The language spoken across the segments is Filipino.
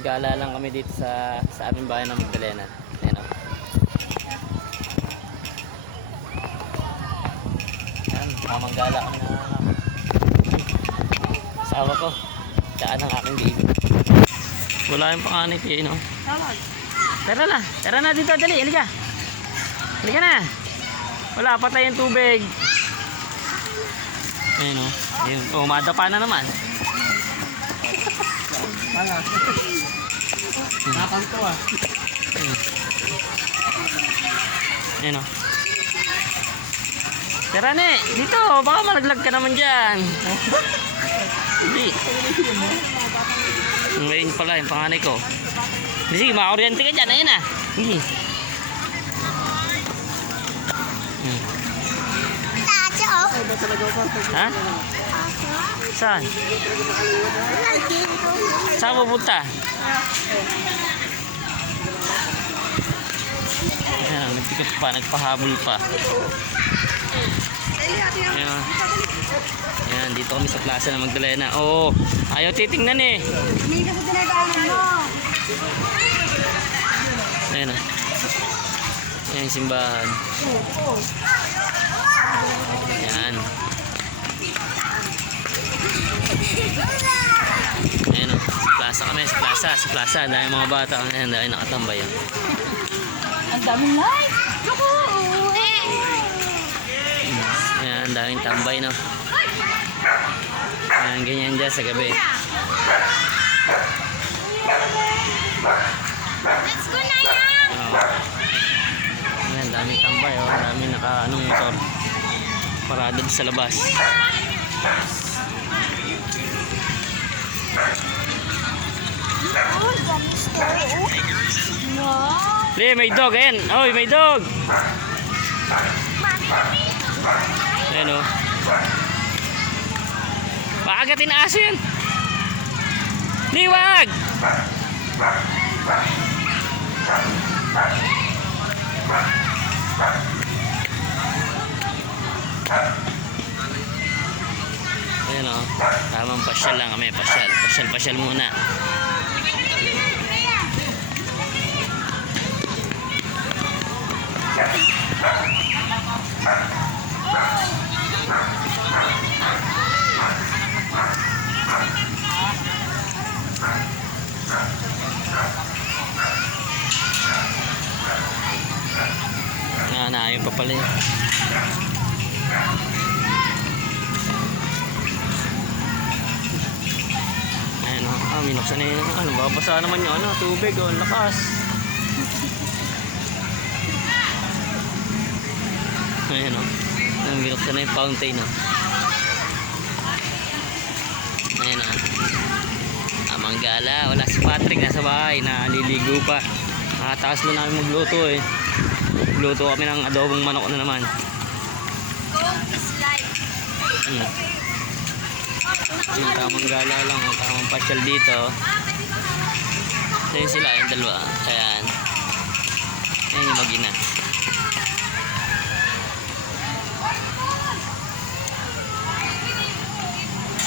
Gala lang kami dito sa aming bayan ng Magdalena. Ayan o. Ayan, mamang gala kami na asawa ko. Tsaka ng aking baby. Wala yung panganit eh, no? Tara na dito, dali, halika. Halika na. Wala, patay yung tubig. Ayan o. Oh, madapa na naman. Nakanto ah. Ayan o. Tara na dito, baka malaglag ka naman dyan. Hindi. Ngayon pala yung panganay ko. Sige, makakuryente ka dyan, ayun na. Hindi. Ha? Saan? Saan pupunta? Ayan, nagtikot pa, nagpahabol pa. Ayan. Ayan, dito kami sa plaza ng Magdalena. Oo, ayaw titingnan eh. Ayan o. Ayan yung simbahan. Ayan. Ayan o, plaza kami, sa plaza. Dahil mga bata, ayan, dahil nakatambay. Ang daming light. Ayan, daming tambay, no. Ayan, ganyan dyan sa gabi. Let's go na yan. Ayan, daming tambay, oh. Daming anong motor. Parada sa labas. Oh, daming store. Wow. Li, may dog, ayan. Oy, may dog. Ayan, oh. Paagatin na aso yan. Liwag! Ayan o, tamang pasyal lang kami, pasyal muna. Ayun pa pala yun. Ayan o, minuksan na yun. Ano, babasa naman yung tubig o, lakas. Ayan o, minuksan na yung fountain o. Ayan o, amang gala. Wala si Patrick, nasa bahay, naliligo pa. Nakataas na namin magluto eh. Luto kami ng adobong manok na naman. Tamang gala lang, tamang pasyal dito. Ayun sila, yung dalawa. Ayan. Ayan yung mag-ina.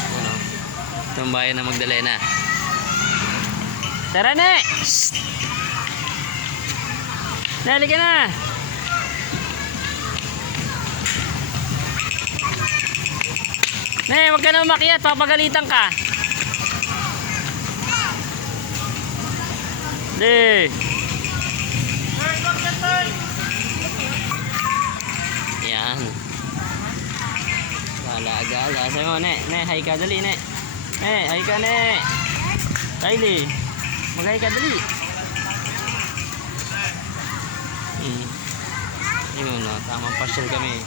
Ano? Itong bayan na Magdalena. Tara na! Shhh! Dali ka na! Wag ka na umakyat, papagalitan ka. Di. Yan. Gala. Sabi mo, ne, hi ka, dali, ne. Hi ka, ne. Kylie, mag-hi ka, dali. Yun, no, tamang pasyal kami.